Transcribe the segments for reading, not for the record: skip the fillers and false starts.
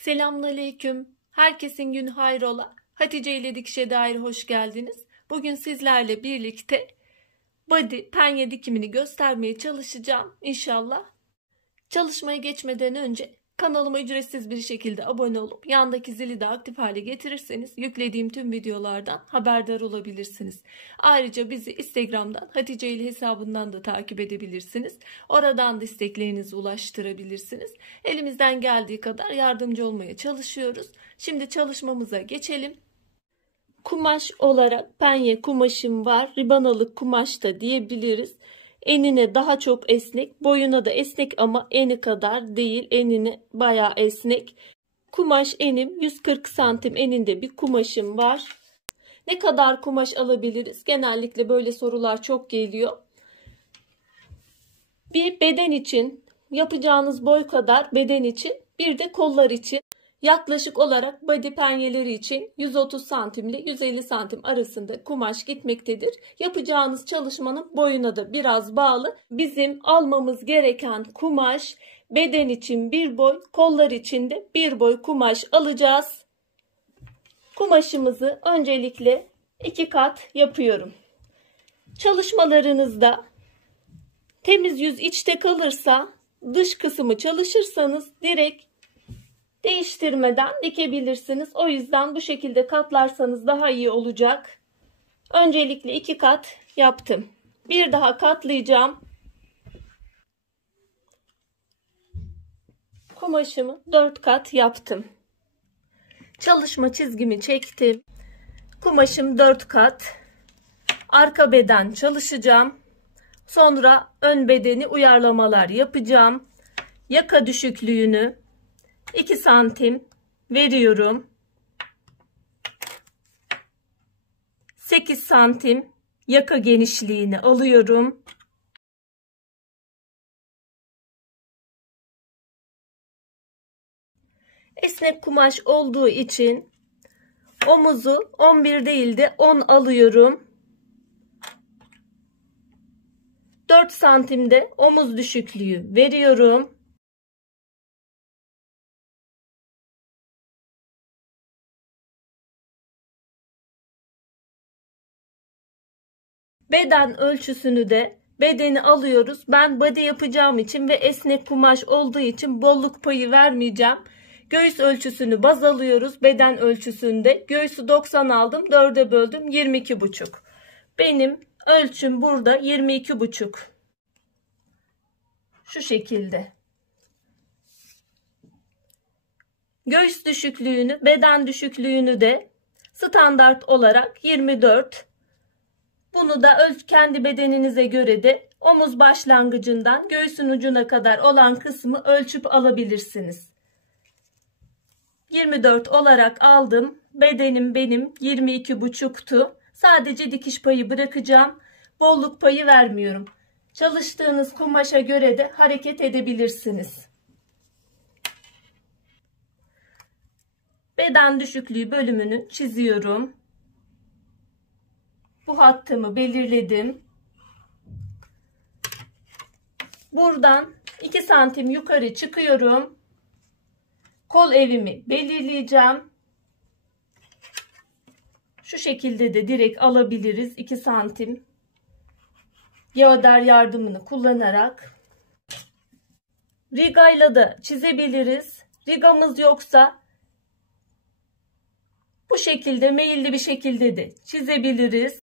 Selamünaleyküm. Herkesin günü hayrola. Hatice ile dikişe dair hoş geldiniz. Bugün sizlerle birlikte body penye dikimini göstermeye çalışacağım inşallah. Çalışmaya geçmeden önce kanalıma ücretsiz bir şekilde abone olup yandaki zili de aktif hale getirirseniz yüklediğim tüm videolardan haberdar olabilirsiniz. Ayrıca bizi Instagram'dan Hatice ile hesabından da takip edebilirsiniz. Oradan da isteklerinizi ulaştırabilirsiniz. Elimizden geldiği kadar yardımcı olmaya çalışıyoruz. Şimdi çalışmamıza geçelim. Kumaş olarak penye kumaşım var. Ribanalık kumaş da diyebiliriz. Enine daha çok esnek, boyuna da esnek ama eni kadar değil. Enine bayağı esnek. Kumaş enim 140 santim eninde bir kumaşım var. Ne kadar kumaş alabiliriz? Genellikle böyle sorular çok geliyor. Bir beden için yapacağınız boy kadar beden için, bir de kollar için. Yaklaşık olarak body penyeleri için 130 santim ile 150 santim arasında kumaş gitmektedir. Yapacağınız çalışmanın boyuna da biraz bağlı. Bizim almamız gereken kumaş beden için bir boy, kollar için de bir boy kumaş alacağız. Kumaşımızı öncelikle 2 kat yapıyorum. Çalışmalarınızda temiz yüz içte kalırsa dış kısmı çalışırsanız direkt değiştirmeden dikebilirsiniz. O yüzden bu şekilde katlarsanız daha iyi olacak. Öncelikle 2 kat yaptım. Bir daha katlayacağım. Kumaşımı 4 kat yaptım. Çalışma çizgimi çektim. Kumaşım 4 kat. Arka beden çalışacağım. Sonra ön bedeni uyarlamalar yapacağım. Yaka düşüklüğünü 2 santim veriyorum. 8 santim yaka genişliğini alıyorum. Esnek kumaş olduğu için omuzu 11 değil de 10 alıyorum. 4 santimde omuz düşüklüğü veriyorum. Beden ölçüsünü de bedeni alıyoruz. Ben body yapacağım için ve esnek kumaş olduğu için bolluk payı vermeyeceğim. Göğüs ölçüsünü baz alıyoruz. Beden ölçüsünde göğsü 90 aldım. 4'e böldüm 22,5. Benim ölçüm burada 22,5. Şu şekilde. Göğüs düşüklüğünü, beden düşüklüğünü de standart olarak 24. Bunu da kendi bedeninize göre de omuz başlangıcından göğsün ucuna kadar olan kısmı ölçüp alabilirsiniz. 24 olarak aldım. Bedenim benim 22,5'tu. Sadece dikiş payı bırakacağım. Bolluk payı vermiyorum. Çalıştığınız kumaşa göre de hareket edebilirsiniz. Beden düşüklüğü bölümünü çiziyorum. Bu hattımı belirledim. Buradan 2 santim yukarı çıkıyorum. Kol evimi belirleyeceğim. Şu şekilde de direkt alabiliriz. 2 santim. Geoder yardımını kullanarak. Rigayla da çizebiliriz. Rigamız yoksa bu şekilde meyilli bir şekilde de çizebiliriz.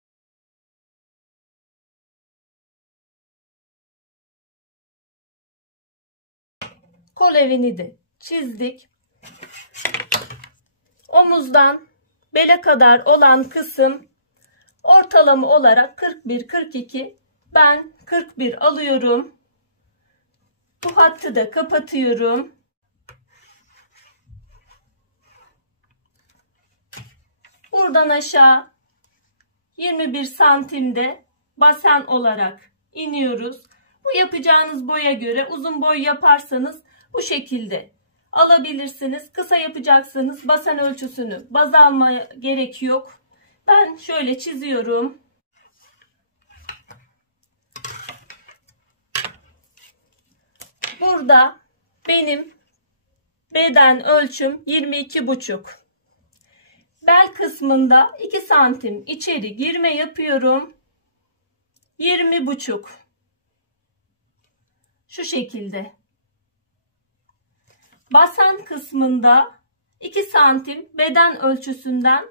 Kol evini de çizdik. Omuzdan bele kadar olan kısım ortalama olarak 41-42. Ben 41 alıyorum. Bu hattı da kapatıyorum. Buradan aşağı 21 santimde basen olarak iniyoruz. Bu yapacağınız boya göre uzun boy yaparsanız bu şekilde alabilirsiniz. Kısa yapacaksanız basen ölçüsünü baz almaya gerek yok. Ben şöyle çiziyorum. Burada benim Beden ölçüm 22,5. Bel kısmında 2 santim içeri girme yapıyorum. 20,5. Şu şekilde. Basen kısmında 2 santim beden ölçüsünden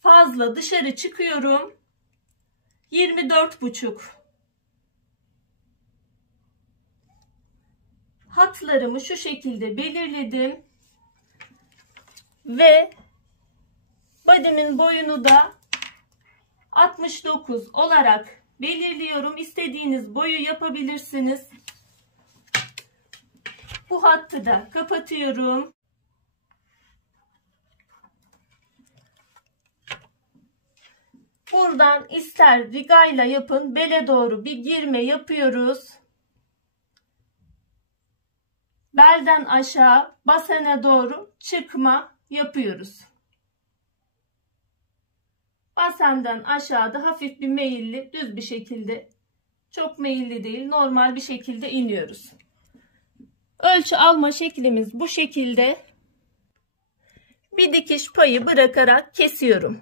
fazla dışarı çıkıyorum. 24,5. Hatlarımı şu şekilde belirledim. Ve body'min boyunu da 69 olarak belirliyorum. İstediğiniz boyu yapabilirsiniz. Bu hattı da kapatıyorum. Buradan ister rigayla yapın, bele doğru bir girme yapıyoruz. Belden aşağı basene doğru çıkma yapıyoruz. Basenden aşağıda hafif bir meyilli, düz bir şekilde, çok meyilli değil, normal bir şekilde iniyoruz. Ölçü alma şeklimiz bu şekilde. Bir dikiş payı bırakarak kesiyorum.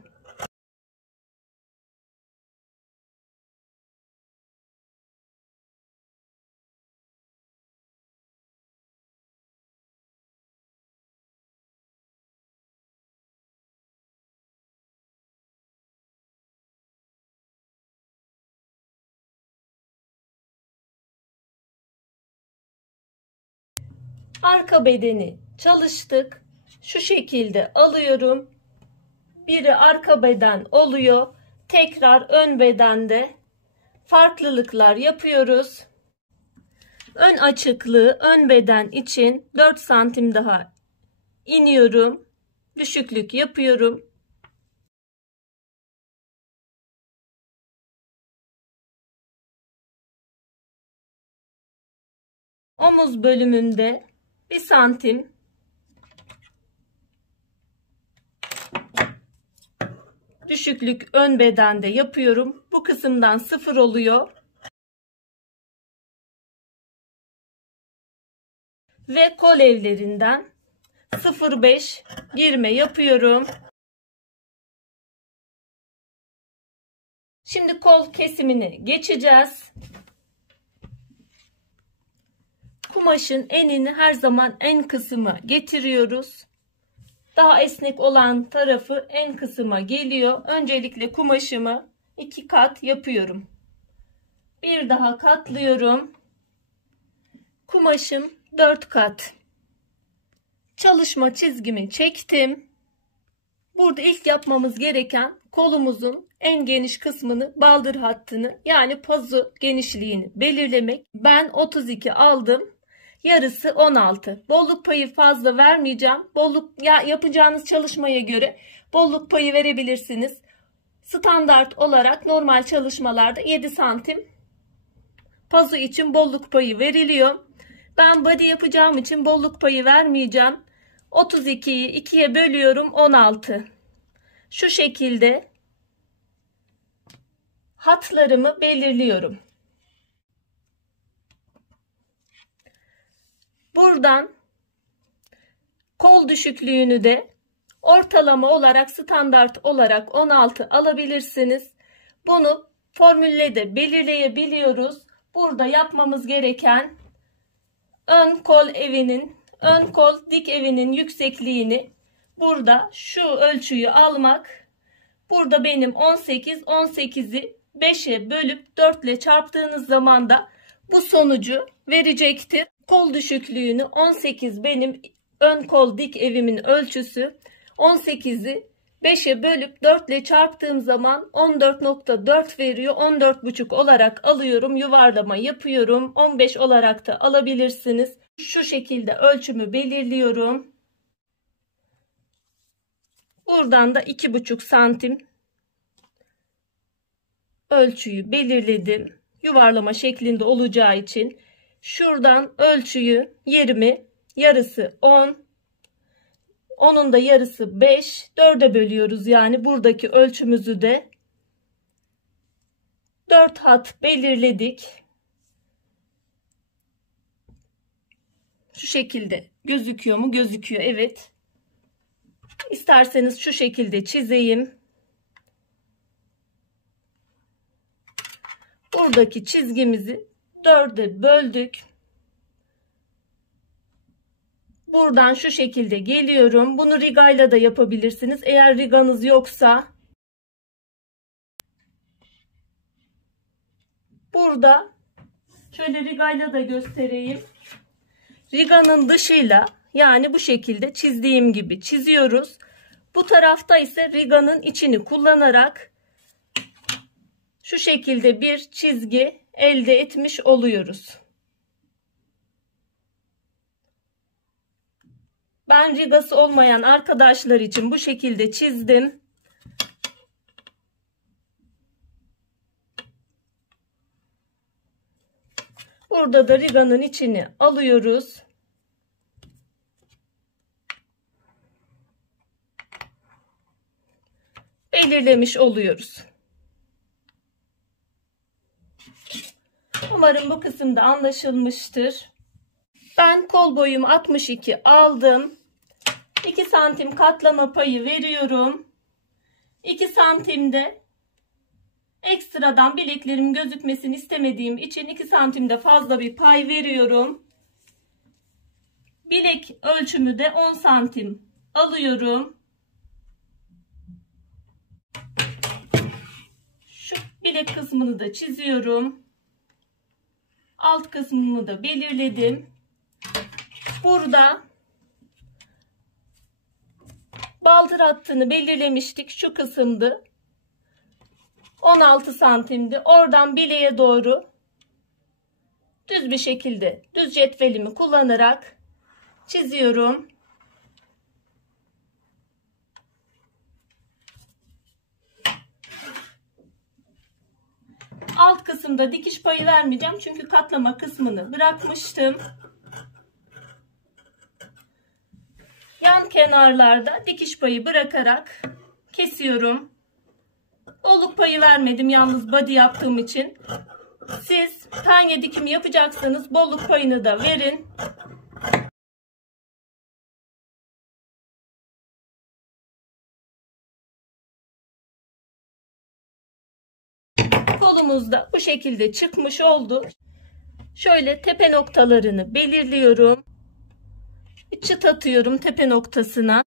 Arka bedeni çalıştık. Şu şekilde alıyorum. Biri arka beden oluyor. Tekrar ön bedende farklılıklar yapıyoruz. Ön açıklığı ön beden için 4 santim daha iniyorum. Düşüklük yapıyorum. Omuz bölümünde 1 santim düşüklük ön bedende yapıyorum. Bu kısımdan 0 oluyor. Ve kol evlerinden 0,5 girme yapıyorum. Şimdi kol kesimini geçeceğiz. Kumaşın enini her zaman en kısma getiriyoruz. Daha esnek olan tarafı en kısma geliyor. Öncelikle kumaşımı 2 kat yapıyorum. Bir daha katlıyorum. Kumaşım 4 kat. Çalışma çizgimi çektim. Burada ilk yapmamız gereken kolumuzun en geniş kısmını, baldır hattını, yani pazu genişliğini belirlemek. Ben 32 aldım. Yarısı 16. Bolluk payı fazla vermeyeceğim. Yapacağınız çalışmaya göre bolluk payı verebilirsiniz. Standart olarak normal çalışmalarda 7 santim pazu için bolluk payı veriliyor. Ben body yapacağım için bolluk payı vermeyeceğim. 32'yi 2'ye bölüyorum, 16. Şu şekilde hatlarımı belirliyorum. Buradan kol düşüklüğünü de ortalama olarak, standart olarak 16 alabilirsiniz. Bunu formülle de belirleyebiliyoruz. Burada yapmamız gereken ön kol dik evinin yüksekliğini burada şu ölçüyü almak. Burada benim 18, 18'i 5'e bölüp 4 ile çarptığınız zaman da bu sonucu verecektir. Kol düşüklüğünü 18 benim ön kol dik evimin ölçüsü. 18'i 5'e bölüp 4 ile çarptığım zaman 14,4 veriyor. 14,5 olarak alıyorum. Yuvarlama yapıyorum. 15 olarak da alabilirsiniz. Şu şekilde ölçümü belirliyorum. Buradan da 2,5 santim ölçüyü belirledim. Yuvarlama şeklinde olacağı için şuradan ölçüyü, yerimi, yarısı 10, onun da yarısı 5, 4'e bölüyoruz. Yani buradaki ölçümüzü de 4 hat belirledik. Şu şekilde Gözüküyor mu? Gözüküyor. Evet. İsterseniz şu şekilde çizeyim. Buradaki çizgimizi 4'e böldük. Buradan şu şekilde geliyorum. Bunu rigayla da yapabilirsiniz. Eğer riganız yoksa burada şöyle rigayla da göstereyim. Riganın dışıyla, yani bu şekilde çizdiğim gibi çiziyoruz. Bu tarafta ise riganın içini kullanarak şu şekilde bir çizgi elde etmiş oluyoruz. Ben rigası olmayan arkadaşlar için bu şekilde çizdim. Burada da riganın içini alıyoruz. Belirlemiş oluyoruz. Umarım bu kısımda anlaşılmıştır. Ben kol boyumu 62 aldım. 2 santim katlama payı veriyorum. 2 santimde ekstradan bileklerim gözükmesini istemediğim için 2 santimde fazla bir pay veriyorum. Bilek ölçümü de 10 santim alıyorum. Şu bilek kısmını da çiziyorum. Alt kısmımı da belirledim. Burada baldır hattını belirlemiştik. Şu kısımdı. 16 santimdi. Oradan bileğe doğru düz bir şekilde düz cetvelimi kullanarak çiziyorum. Alt kısımda dikiş payı vermeyeceğim. Çünkü katlama kısmını bırakmıştım. Yan kenarlarda dikiş payı bırakarak kesiyorum. Bolluk payı vermedim yalnız body yaptığım için. Siz penye dikimi yapacaksanız bolluk payını da verin. Kolumuz da bu şekilde çıkmış oldu. Şöyle tepe noktalarını belirliyorum. Çıt atıyorum tepe noktasına.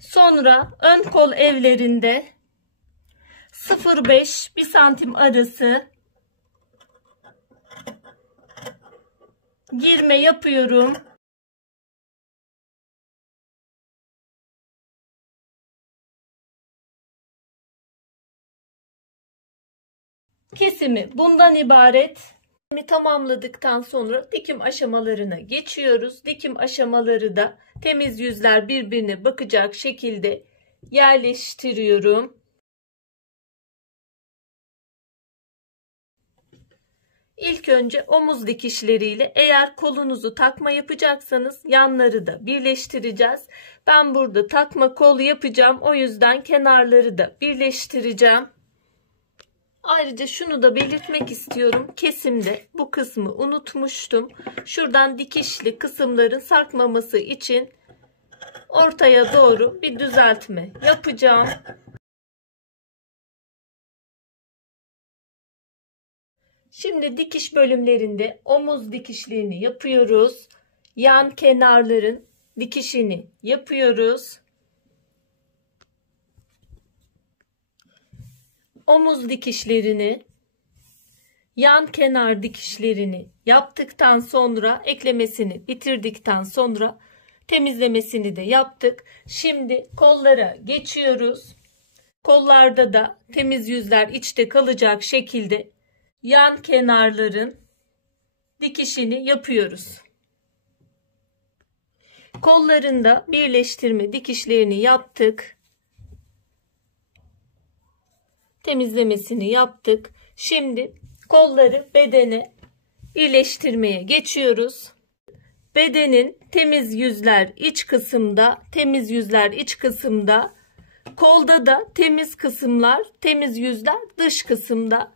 Sonra ön kol evlerinde 0,5-1 santim arası girme yapıyorum. Kesimi bundan ibaret. Tamamladıktan sonra dikim aşamalarına geçiyoruz. Dikim aşamaları da temiz yüzler birbirine bakacak şekilde yerleştiriyorum. İlk önce omuz dikişleriyle, eğer kolunuzu takma yapacaksanız yanları da birleştireceğiz. Ben burada takma kol yapacağım. O yüzden kenarları da birleştireceğim. Ayrıca şunu da belirtmek istiyorum. Kesimde bu kısmı unutmuştum. Şuradan dikişli kısımların sarkmaması için ortaya doğru bir düzeltme yapacağım. Şimdi dikiş bölümlerinde omuz dikişlerini yapıyoruz. Yan kenarların dikişini yapıyoruz. Omuz dikişlerini, yan kenar dikişlerini yaptıktan sonra, eklemesini bitirdikten sonra temizlemesini de yaptık. Şimdi kollara geçiyoruz. Kollarda da temiz yüzler içte kalacak şekilde yan kenarların dikişini yapıyoruz. Kollarında birleştirme dikişlerini yaptık. Temizlemesini yaptık. Şimdi kolları bedene birleştirmeye geçiyoruz. Bedenin temiz yüzler iç kısımda, temiz yüzler iç kısımda, kolda da temiz kısımlar, temiz yüzler dış kısımda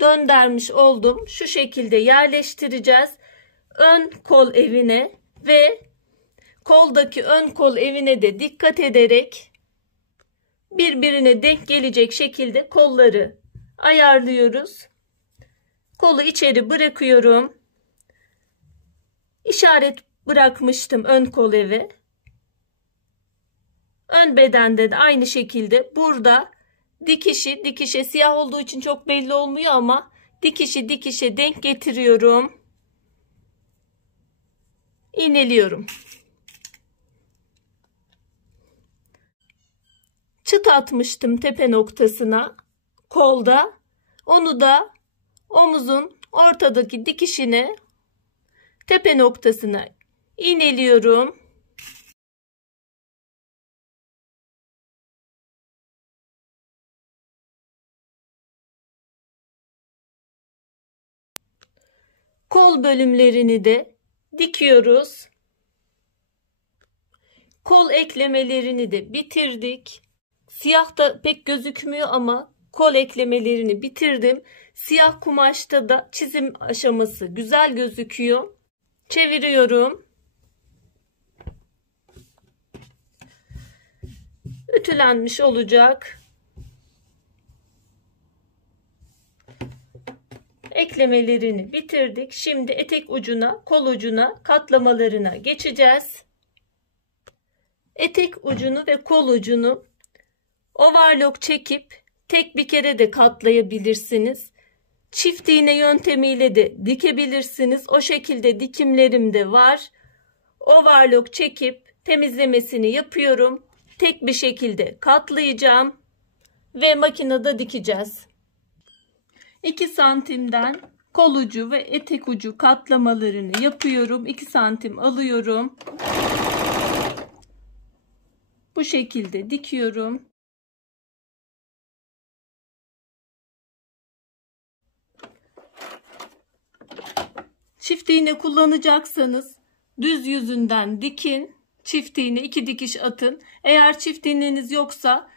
döndürmüş oldum. Şu şekilde yerleştireceğiz. ön kol evine ve koldaki ön kol evine de dikkat ederek birbirine denk gelecek şekilde kolları ayarlıyoruz. Kolu içeri bırakıyorum. İşaret bırakmıştım ön kol evi. Ön bedende de aynı şekilde burada dikişe siyah olduğu için çok belli olmuyor ama dikişe denk getiriyorum. İğneliyorum. Çıt atmıştım tepe noktasına kolda. Onu da omuzun ortadaki dikişine tepe noktasına iğneliyorum. Kol bölümlerini de dikiyoruz. Kol eklemelerini de bitirdik. Siyah da pek gözükmüyor ama kol eklemelerini bitirdim. Siyah kumaşta da çizim aşaması güzel gözüküyor. Çeviriyorum. Ütülenmiş olacak. Eklemelerini bitirdik. Şimdi etek ucuna, kol ucuna, katlamalarına geçeceğiz. Etek ucunu ve kol ucunu overlock çekip tek bir kere de katlayabilirsiniz. Çift iğne yöntemiyle de dikebilirsiniz. O şekilde dikimlerim de var. Overlock çekip temizlemesini yapıyorum. Tek bir şekilde katlayacağım ve makinede dikeceğiz. 2 santimden kol ucu ve etek ucu katlamalarını yapıyorum. 2 santim alıyorum. Bu şekilde dikiyorum. Çift iğne kullanacaksanız düz yüzünden dikin. Çift iğne 2 dikiş atın. Eğer çift iğneniz yoksa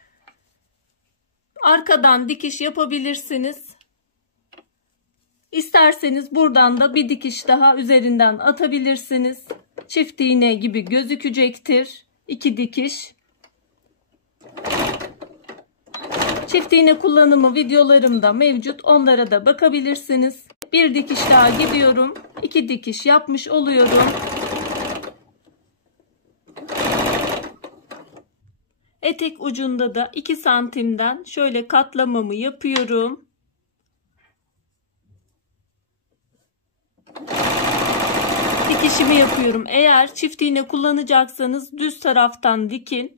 arkadan dikiş yapabilirsiniz. İsterseniz buradan da bir dikiş daha üzerinden atabilirsiniz. Çift iğne gibi gözükecektir. 2 dikiş. Çift iğne kullanımı videolarımda mevcut. Onlara da bakabilirsiniz. Bir dikiş daha gidiyorum. 2 dikiş yapmış oluyorum. Etek ucunda da 2 santimden şöyle katlamamı yapıyorum. Dikişimi yapıyorum. Eğer çift iğne kullanacaksanız düz taraftan dikin.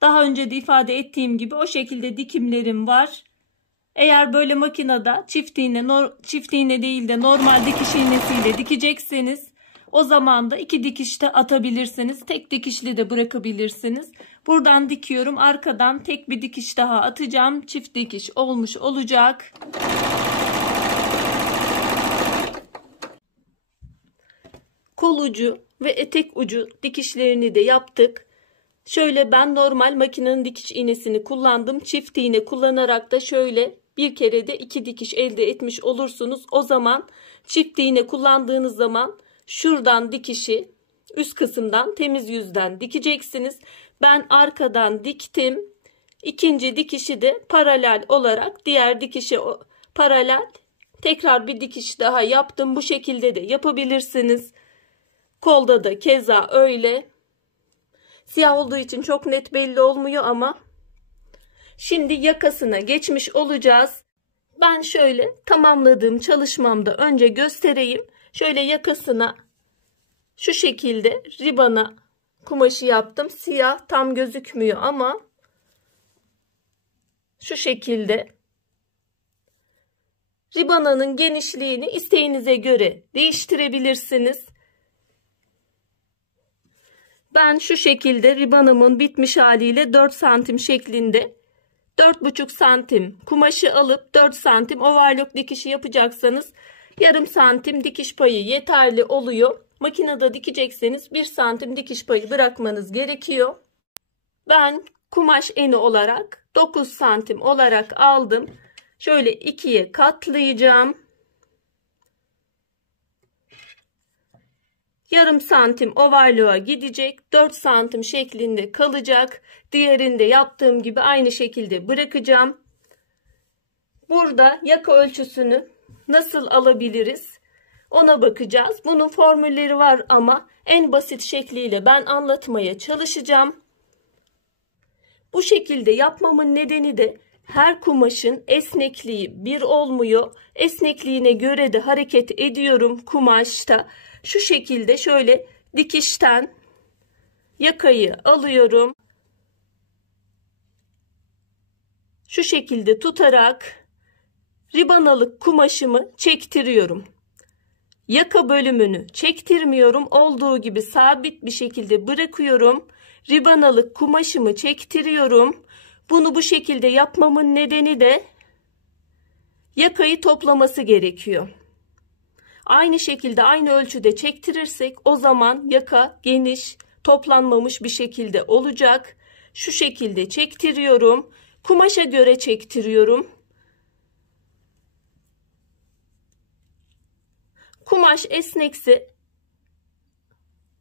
Daha önce de ifade ettiğim gibi o şekilde dikimlerim var. Eğer böyle makinede çift iğne değil de normal dikiş iğnesiyle dikecekseniz o zaman da 2 dikiş de atabilirsiniz. Tek dikişli de bırakabilirsiniz. Buradan dikiyorum. Arkadan tek bir dikiş daha atacağım. Çift dikiş olmuş olacak. Kol ucu ve etek ucu dikişlerini de yaptık. Şöyle ben normal makinenin dikiş iğnesini kullandım. Çift iğne kullanarak da şöyle bir kere de 2 dikiş elde etmiş olursunuz. O zaman çift iğne kullandığınız zaman şuradan dikişi üst kısımdan temiz yüzden dikeceksiniz. Ben arkadan diktim. İkinci dikişi de paralel olarak diğer dikişe paralel tekrar bir dikiş daha yaptım. Bu şekilde de yapabilirsiniz. Kolda da keza öyle. Siyah olduğu için çok net belli olmuyor ama şimdi yakasına geçmiş olacağız. Ben şöyle tamamladığım çalışmamda önce göstereyim. Şöyle yakasına şu şekilde ribana kumaşı yaptım. Siyah tam gözükmüyor ama şu şekilde ribananın genişliğini isteğinize göre değiştirebilirsiniz. Ben şu şekilde ribanımın bitmiş haliyle 4 santim şeklinde 4,5 santim kumaşı alıp 4 santim overlock dikişi yapacaksanız yarım santim dikiş payı yeterli oluyor. Makinede dikecekseniz 1 santim dikiş payı bırakmanız gerekiyor. Ben kumaş eni olarak 9 santim olarak aldım. Şöyle ikiye katlayacağım. yarım santim ovarlığa gidecek. 4 santim şeklinde kalacak. Diğerinde yaptığım gibi aynı şekilde bırakacağım. Burada yaka ölçüsünü nasıl alabiliriz? Ona bakacağız. Bunun formülleri var ama en basit şekliyle ben anlatmaya çalışacağım. Bu şekilde yapmamın nedeni de her kumaşın esnekliği bir olmuyor. Esnekliğine göre de hareket ediyorum kumaşta. Şu şekilde şöyle dikişten yakayı alıyorum. Şu şekilde tutarak ribanalık kumaşımı çektiriyorum. Yaka bölümünü çektirmiyorum. Olduğu gibi sabit bir şekilde bırakıyorum. Ribanalık kumaşımı çektiriyorum. Bunu bu şekilde yapmamın nedeni de yakayı toplaması gerekiyor. Aynı şekilde aynı ölçüde çektirirsek o zaman yaka geniş, toplanmamış bir şekilde olacak. Şu şekilde çektiriyorum. Kumaşa göre çektiriyorum. Kumaş esnekse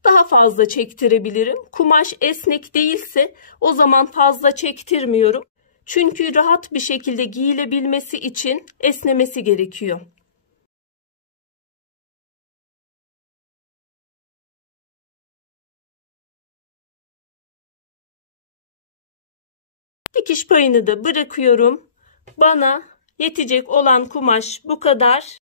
daha fazla çektirebilirim. Kumaş esnek değilse o zaman fazla çektirmiyorum. Çünkü rahat bir şekilde giyilebilmesi için esnemesi gerekiyor. Dikiş payını da bırakıyorum. Bana yetecek olan kumaş bu kadar.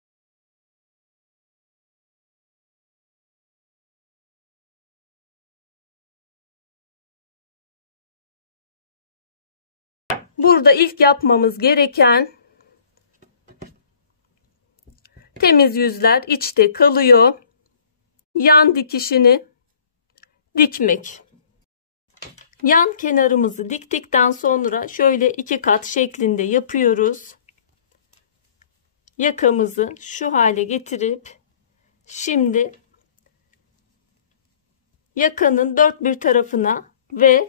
Burada ilk yapmamız gereken temiz yüzler içte kalıyor. Yan dikişini dikmek. Yan kenarımızı diktikten sonra şöyle 2 kat şeklinde yapıyoruz. Yakamızı şu hale getirip şimdi yakanın dört bir tarafına ve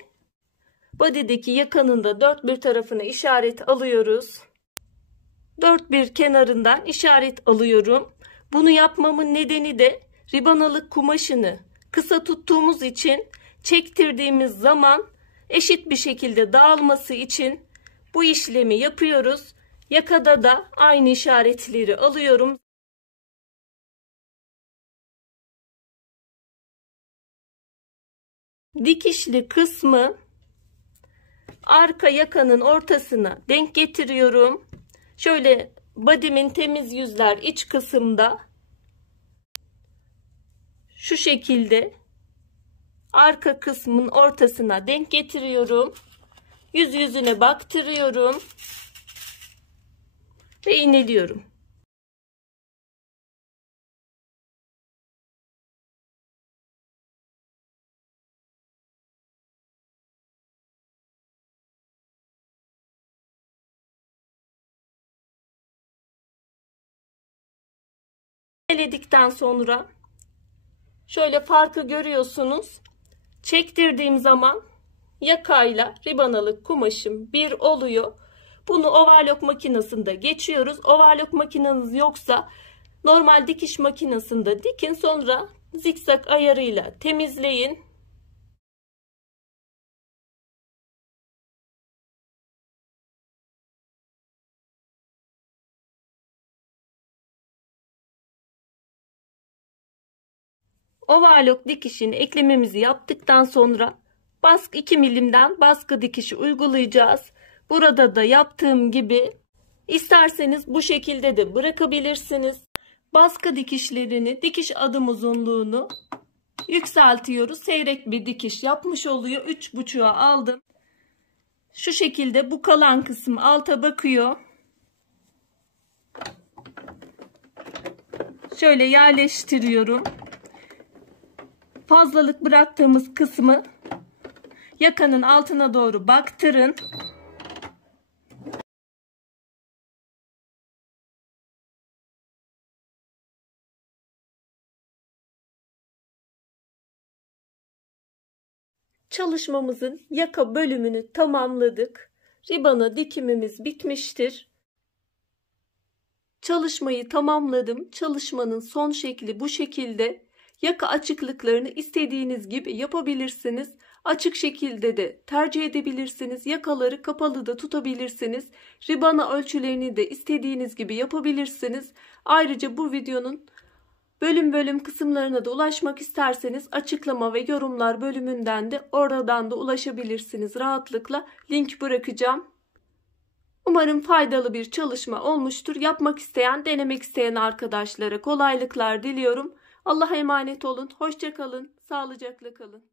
body'deki yakanın da dört bir tarafına işaret alıyoruz. Dört bir kenarından işaret alıyorum. Bunu yapmamın nedeni de ribanalık kumaşını kısa tuttuğumuz için çektirdiğimiz zaman eşit bir şekilde dağılması için bu işlemi yapıyoruz. Yakada da aynı işaretleri alıyorum. Dikişli kısmı arka yakanın ortasına denk getiriyorum. Şöyle body'min temiz yüzler iç kısımda şu şekilde arka kısmın ortasına denk getiriyorum. Yüz yüzüne baktırıyorum ve iğneliyorum. İğneledikten sonra şöyle farkı görüyorsunuz. Çektirdiğim zaman yakayla ribanalık kumaşım bir oluyor. Bunu overlock makinesinde geçiyoruz. Overlock makineniz yoksa normal dikiş makinesinde dikin, sonra zikzak ayarıyla temizleyin. Overlock dikişini eklememizi yaptıktan sonra baskı 2 milimden baskı dikişi uygulayacağız. Burada da yaptığım gibi isterseniz bu şekilde de bırakabilirsiniz. Baskı dikişlerini, dikiş adım uzunluğunu yükseltiyoruz. Seyrek bir dikiş yapmış oluyor. 3,5'a aldım. Şu şekilde bu kalan kısım alta bakıyor. Şöyle yerleştiriyorum. Fazlalık bıraktığımız kısmı yakanın altına doğru baktırın. Çalışmamızın yaka bölümünü tamamladık. Ribana dikimimiz bitmiştir. Çalışmayı tamamladım. Çalışmanın son şekli bu şekilde. Yaka açıklıklarını istediğiniz gibi yapabilirsiniz. Açık şekilde de tercih edebilirsiniz. Yakaları kapalı da tutabilirsiniz. Ribana ölçülerini de istediğiniz gibi yapabilirsiniz. Ayrıca bu videonun bölüm bölüm kısımlarına da ulaşmak isterseniz açıklama ve yorumlar bölümünden de oradan da ulaşabilirsiniz rahatlıkla. Link bırakacağım. Umarım faydalı bir çalışma olmuştur. Yapmak isteyen, denemek isteyen arkadaşlara kolaylıklar diliyorum. Allah'a emanet olun. Hoşça kalın. Sağlıcakla kalın.